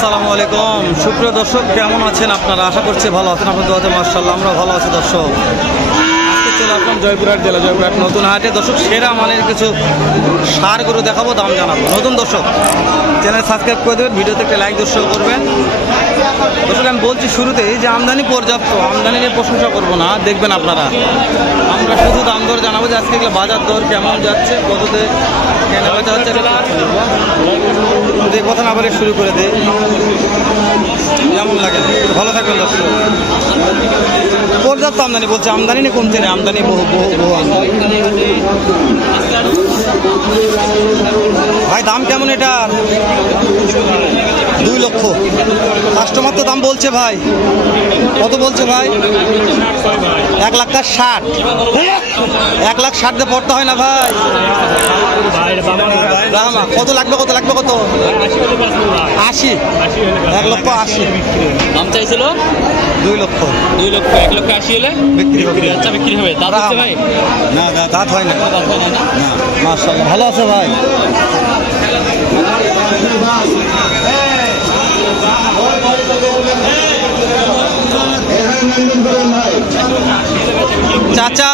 আসসালামু আলাইকুম সুপ্রিয় দর্শক, কেমন আছেন আপনারা? আশা করছি ভালো আছেন। আপনাদের দোয়াতে মাশাআল্লাহ আমরা ভালো আছি। দর্শক, আজকে চলে আসলাম জয়পুরহাট জেলা, জয়পুরহাট নতুন হাটে। দর্শক, সেরা মানের কিছু সার গরু দেখাবো, দাম জানাবো। নতুন দর্শক, চ্যানেল সাবস্ক্রাইব করে দেবেন, ভিডিওতে একটা লাইক দর্শক করবেন। দর্শক, আমি বলছি শুরুতেই যে আমদানি পর্যাপ্ত, আমদানি নিয়ে প্রশংসা করবো না, দেখবেন আপনারা। আমরা শুধু দাম দর জানাবো যে আজকে এগুলো বাজার দর কেমন যাচ্ছে, কততে কেনা বেচা হচ্ছে। এই কথা না বলে শুরু করে দিই, কেমন লাগে? ভালো থাকবেন দর্শক। পর্যাপ্ত আমদানি বলছে, আমদানি নিয়ে কমছে না, আমদানি বহু বহু বহু আমদানি। ভাই দাম কেমন এটার? 2 লক্ষ। কাস্টমার তো দাম বলছে ভাই, কত বলছে ভাই? 1,60,000। 1,60,000 দিয়ে পড়তে হয় না ভাই। কত লাগবে, কত লাগবে, কত? 80। 1,80,000 দাম চাইছিল 2 লক্ষ। 2 লক্ষ। 1,80,000 হলে বিক্রি হবে। আচ্ছা, বিক্রি হবে। দাঁত হচ্ছে ভাই? না, দাঁত হয় না। মাশাআল্লাহ, ভালো আছে ভাই। চাচা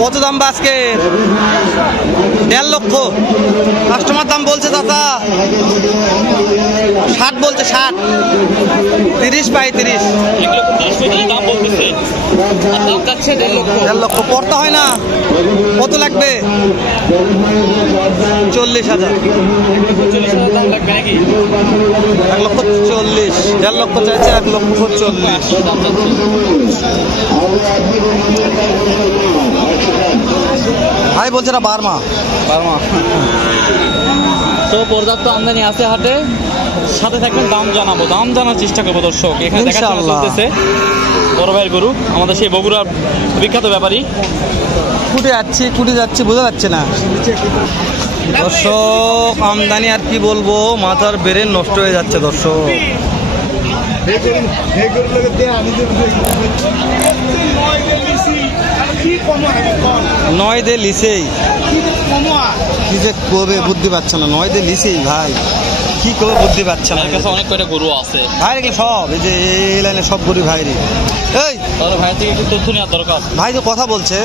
কত দাম বা আজকে? 1.5 লক্ষ। কাস্টমার দাম বলছে চাচা 60 বলছে, 60। 30 35। দাম বলতেছে, দাম যাচ্ছে 1.5 লক্ষ। পড়তে হয় না, কত লাগবে? 40,000। 40,000 দাম লাগবে নাকি? 1,40,000। 1.5 লক্ষ চাইছে, 1,40,000। ভাই বলছে না বার্মা। তো পর্যাপ্ত আমদানি আছে হাটে, সাথে থাকবেন, দাম জানাবো, দাম জানার চেষ্টা করবো দর্শক। এখানে দেখা চলতেছে বড় ভাইয়ের গরু, আমাদের সেই বগুড়ার বিখ্যাত ব্যাপারী। কুটে যাচ্ছি বোঝা যাচ্ছে না দর্শক। আমদানি আর কি বলবো, মাথার ব্রেন নষ্ট হয়ে যাচ্ছে দর্শক। 9 দে লিসেই, কি যে কবে বুদ্ধি পাচ্ছে না। 9 দে লিসেই ভাই, কি কবে বুদ্ধি পাচ্ছে না। অনেক কয়টা গরু আছে ভাই, রেখে সব এই যে এই লাইনে সব গরু ভাই রে। এই তাহলে ভাই থেকে একটু তথ্য নেওয়ার দরকার। ভাই যে কথা বলছে,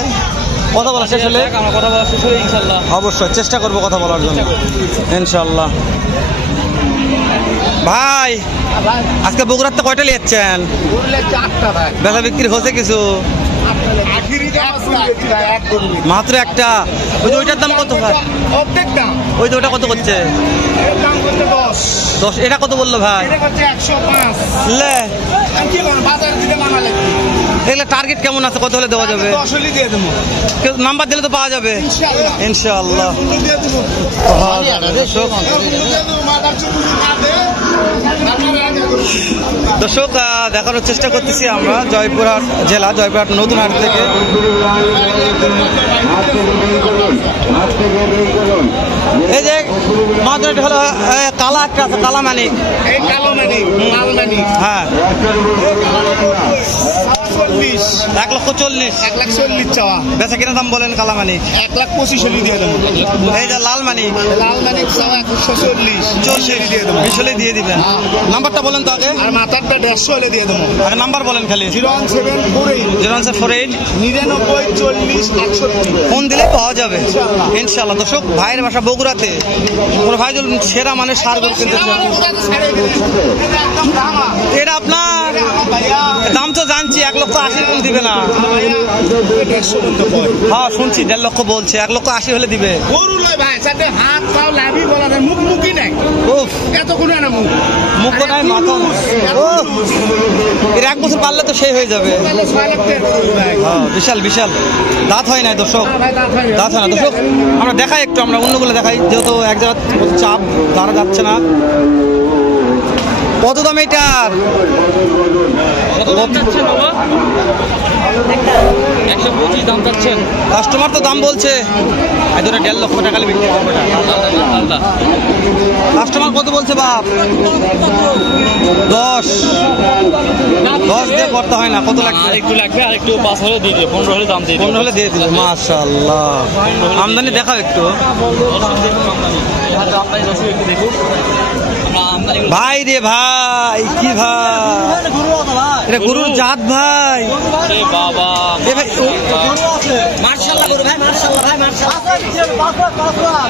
কথা বলা শেষ হলে আমরা কথা বলা শেষ হলে ইনশাল্লাহ অবশ্যই চেষ্টা করবো কথা বলার জন্য, ইনশাল্লাহ। ভাই আজকে বগুড়াতে কয়টা নিয়েছেন? বেচা বিক্রি হচ্ছে কিছু? মাত্র একটা। ওই যে ওইটার দাম কত ভাই? ওই যে ওটা কত করছে? 10। এটা কত বললো ভাই? এগুলো টার্গেট কেমন আছে, কত হলে দেওয়া যাবে? নাম্বার দিলে তো পাওয়া যাবে ইনশাআল্লাহ। দর্শক, দেখানোর চেষ্টা করতেছি আমরা জয়পুরহাট জেলা, জয়পুরহাট নতুন হাট থেকে। এই যে মাত্র হলো কালা একটা আছে, কালা মানিক। হ্যাঁ, 1,40,000। 1,40,000 চাওয়া। বেচা কিনা দাম বলেন? কালা মানিক 1,25,000 দিয়ে দেবো। এই যে লাল মানিক, চাওয়া 140 দিয়ে দেবো। 20 দিয়ে দিবেন। নাম্বারটা বলেন তো আগে। আর মাথারটা 150 হলে দিয়ে দেবো। আগে নাম্বার বলেন খালি। 01748 99 40 68। ফোন দিলেই পাওয়া যাবে ইনশাআল্লাহ। দর্শক, ভাইয়ের বাসা বগুড়াতে। কোনো ভাই যদি সেরা মানের সার গরু কিনতে চান, এটা আপনার দাম তো জানছি, 1,80,000 কোন দিবে না? হ্যাঁ শুনছি, 1.5 লক্ষ বলছে, 1,80,000 হলে দিবে। হাত পাও লাভি বলা যায়, মুখ মুখই নাই। এতক্ষণ না মুখ নাই, মাথা এর 1 বছর পারলে তো সেই হয়ে যাবে। হ্যাঁ, বিশাল বিশাল। দাঁত হয় না দর্শক, দাঁত হয় না দর্শক। আমরা দেখাই একটু, আমরা অন্যগুলো দেখাই, যেহেতু এক জায়গা চাপ দাঁড়া যাচ্ছে না। কত দাম এটার? 125 দাম চাচ্ছেন। কাস্টমার তো দাম বলছে 1.5 লক্ষ টাকা বিক্রি করবে। কাস্টমার কত বলছে বাপ? 10 দিয়ে করতে হয় না। কত লাগবে? একটু লাগবে, আর একটু 5 হলে দিয়ে দিবে, 15 হলে দাম দিয়ে দিবে। 15 হলে দিয়ে দিবে। মাশাআল্লাহ, আমদানি দেখাও একটু। আমদানি দর্শক একটু দেখুন। আমরা আমদানি ভাই রে ভাই, কি ভাই এটা গরুর জাত ভাই। এ বাবা এ ভাই মার্শাল্লাহ গরু ভাই, মার্শাল্লাহ ভাই, মার্শাল্লাহ।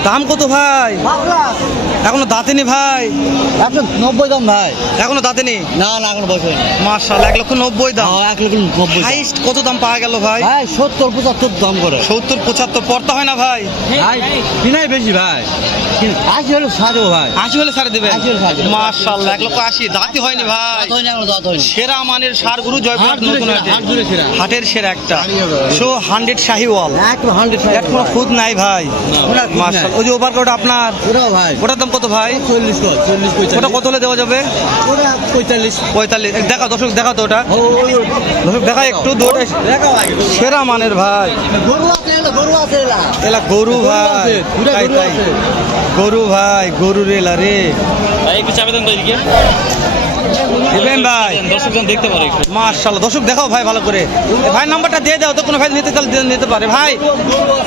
দাম কত ভাই? এখনো দাঁতেনি ভাই, 190 দাম ভাই। এখনো দাঁতেনি। না না এখন বয়স হয়নি। মাশাআল্লাহ 1,90,000 দাম। 1,90,000 হাইস্ট কত দাম পাওয়া গেল ভাই? ভাই 70-75 দাম করে। 70-75 পড়তা হয় না ভাই? ভাই কিনাই বেশি ভাই, 80 হলে ছাড়বো ভাই। 80 হলে ছাড়ে দেবেন? 80 হলে ছাড় দেব। মাশাআল্লাহ 1,80,000 দাঁতি হয়নি ভাই। দাঁত হয়নি। সেরা মানের ষাঁড় গরু জয়পুরহাট নতুন হাটে। হাট জুড়ে সেরা। হাটের সেরা একটা শো 100 শাহিওয়াল। একদম 100 এর কোনো খুদ নাই ভাই। মাশাআল্লাহ ওই যে ওভারকোট আপনার, ওটাও ভাই ওটার দাম কত ভাই? 40 ওটা কত হলে দেওয়া যাবে? ওটা 45। 45। দেখাও দর্শক, দেখাও তো ওটা দর্শক, দেখা একটু দৌড়ে। দেখা ভাই সেরা মানের ভাই, গরু আছে, গরু আছে এলা। এলা গরু ভাই, তাই তাই গরু ভাই, গরু রে এলা রে। ভাই একটু চাপে দেন তো এদিকে, ইব্রাহিম ভাই দর্শকজন দেখতে পারে একটু। মাশাআল্লাহ দর্শক দেখাও ভাই ভালো করে। এ ভাই নাম্বারটা দিয়ে দাও তো, কোনো ভাই নিতে চাইলে নিতে পারে ভাই।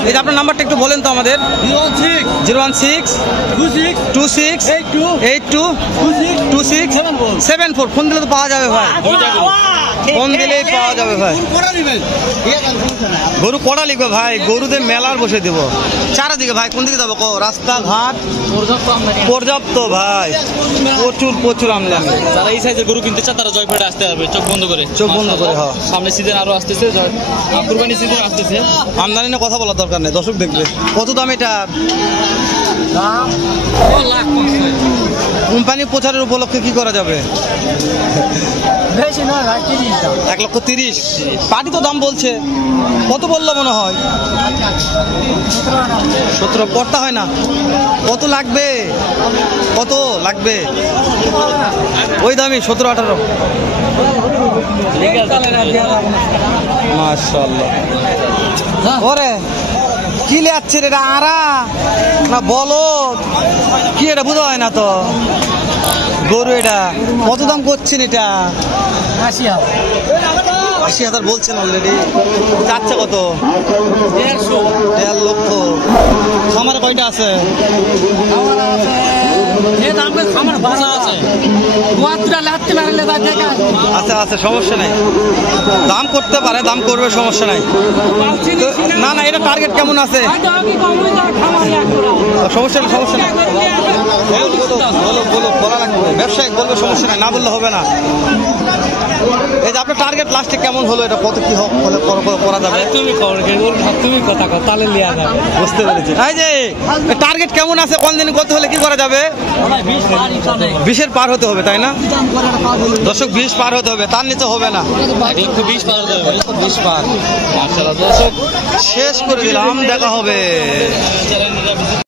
এই যে আপনার নাম্বারটা একটু বলেন তো আমাদের। 016-82-26-74 ফোন দিলে তো পাওয়া যাবে ভাই, ফোন দিলেই পাওয়া যাবে ভাই। গরু কড়া লিখবে ভাই, গরুদের মেলার বসে দেব চারিদিকে ভাই। কোন দিকে যাবো কো? রাস্তাঘাট পর্যাপ্ত ভাই, প্রচুর প্রচুর আমদানি। যারা এই সাইজের গরু কিনতে চায় তারা জয়পুরহাটে আসতে হবে চোখ বন্ধ করে। চোখ বন্ধ করে, হ্যাঁ। সামনে সিজন আরো আসতেছে, কুরবানি সিজন আসতেছে। আমদানি নিয়ে কথা বলার দরকার নেই, দর্শক দেখবে। কত দাম এটা? কোম্পানি প্রচারের উপলক্ষে কি করা যাবে? বেশি নয় ভাই, 30 দাম। 1,30,000 পাটি তো দাম বলছে, কত বললো মনে হয়? 17 পড়তা হয় না। কত লাগবে? কত লাগবে? ওই দামই 17-18। ঠিক আছে। মাশাআল্লাহ। ওরে কি লেয়াচ্ছে রে, এটা আরা না বলদ কি? এটা বোঝা হয় না তো। গরু এটা কত দাম করছেন এটা? 80,000 বলছেন অলরেডি। চাচ্ছে কত? 1.5 লক্ষ। খামারে কয়টা আছে? আচ্ছা আচ্ছা, সমস্যা নাই, দাম করতে পারে, দাম করবে, সমস্যা নাই। তো না না, এটা টার্গেট কেমন আছে? সমস্যা নেই, সমস্যা নেই, বলো বলা লাগবে, ব্যবসায়িক বলবে, সমস্যা নাই, না বললে হবে না। এই যে আপনার টার্গেট লাস্টে কেমন হলো, এটা কত কি হলে করা যাবে? তুমি কথা কও তাহলে লিয়া যাবে। বুঝতে পেরেছি। এই যে টার্গেট কেমন আছে, কোন দিন কত হলে কি করা যাবে? 20-এর পার হতে হবে, তাই না দর্শক? 20 পার হতে হবে, তার নিচে হবে না। 1,20,000 পার হতে হবে। 20 পার। মাশাআল্লাহ দর্শক শেষ করে দিলাম, দেখা হবে।